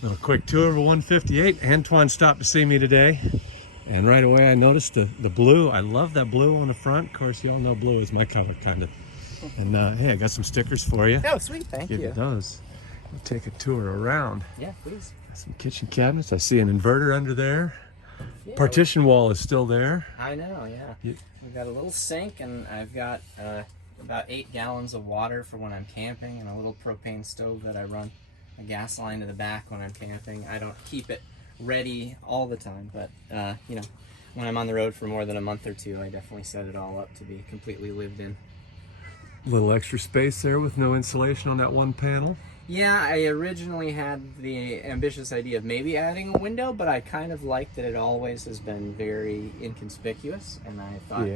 Little quick tour of a 158. Antoine stopped to see me today, and right away I noticed the blue. I love that blue on the front. Of course, you all know blue is my color, kind of. And hey, I got some stickers for you. Oh, sweet, thank Give you those. We'll take a tour around. Yeah, please. Got some kitchen cabinets. I see an inverter under there. Yeah, Partition wall is still there. I know, yeah. We've got a little sink, and I've got about 8 gallons of water for when I'm camping, and a little propane stove that I run a gas line to the back when I'm camping. I don't keep it ready all the time, but you know, when I'm on the road for more than a month or two, I definitely set it all up to be completely lived in. Little extra space there with no insulation on that one panel. Yeah, I originally had the ambitious idea of maybe adding a window, but I kind of like that it always has been very inconspicuous, and I thought,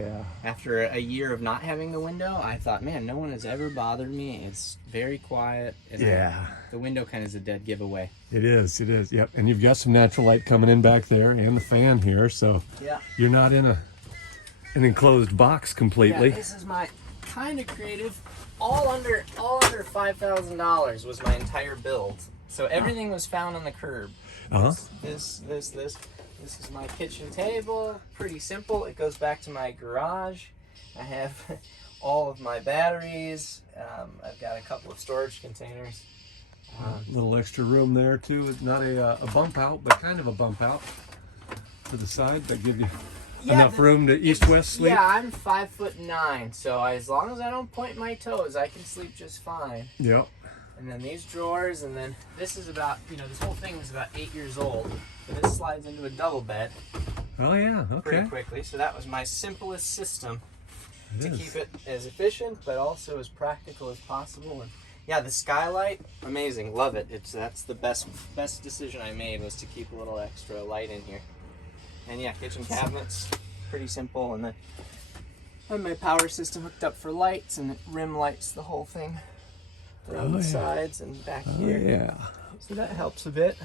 after a year of not having the window, I thought, man, no one has ever bothered me. It's very quiet, and the window kind of is a dead giveaway. It is, yep. And you've got some natural light coming in back there, and the fan here, so you're not in an enclosed box completely. Yeah, this is my kind of creative. All under $5,000 was my entire build. So everything was found on the curb. This is my kitchen table. Pretty simple. It goes back to my garage. I have all of my batteries. I've got a couple of storage containers. Little extra room there too. Not a bump out, but kind of a bump out to the side that give you enough room to east-west sleep. Yeah, I'm 5'9", so as long as I don't point my toes, I can sleep just fine. Yep. And then these drawers, and then this is about, this whole thing is about 8 years old. But this slides into a double bed. Oh yeah, okay. Pretty quickly. So that was my simplest system to keep it as efficient, but also as practical as possible. And yeah, the skylight, amazing, love it. That's the best decision I made, was to keep a little extra light in here. And yeah, kitchen cabinets, pretty simple, and then I have my power system hooked up for lights, and it rim lights the whole thing around the sides and back here. Yeah. So that helps a bit.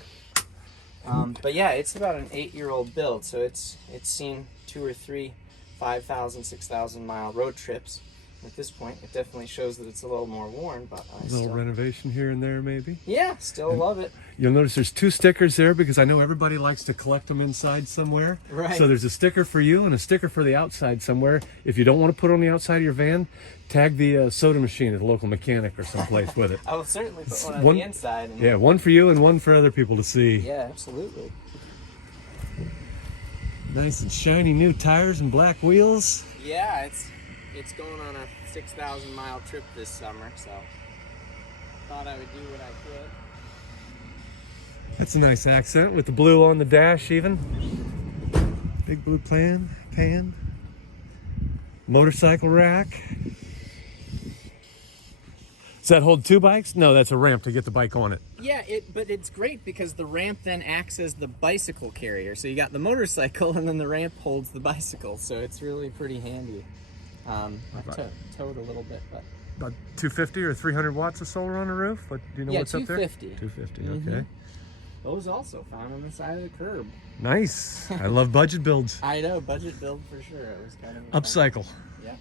But yeah, it's about an 8-year-old build, so it's seen 2 or 3 5,000, 6,000 mile road trips. At this point, it definitely shows that it's a little more worn, but a little renovation here and there, maybe. Yeah, still love it. You'll notice there's 2 stickers there, because I know everybody likes to collect them inside somewhere. Right. So there's a sticker for you and a sticker for the outside somewhere. If you don't want to put it on the outside of your van, tag the soda machine at a local mechanic or someplace with it. I will certainly put one on the inside. Yeah, one for you and one for other people to see. Yeah, absolutely. Nice and shiny new tires and black wheels. Yeah, it's going on a 6,000 mile trip this summer, so thought I would do what I could. That's a nice accent with the blue on the dash even. Big blue pan. Motorcycle rack. Does that hold 2 bikes? No, that's a ramp to get the bike on it. Yeah, but it's great because the ramp then acts as the bicycle carrier. So you got the motorcycle, and then the ramp holds the bicycle. So it's really pretty handy. I towed a little bit, but about 250 or 300 watts of solar on the roof. But do you know what's up there? 250. 250. Okay. Those also found on the side of the curb. Nice. I love budget builds. I know, budget build for sure. It was kind of upcycle. Yeah.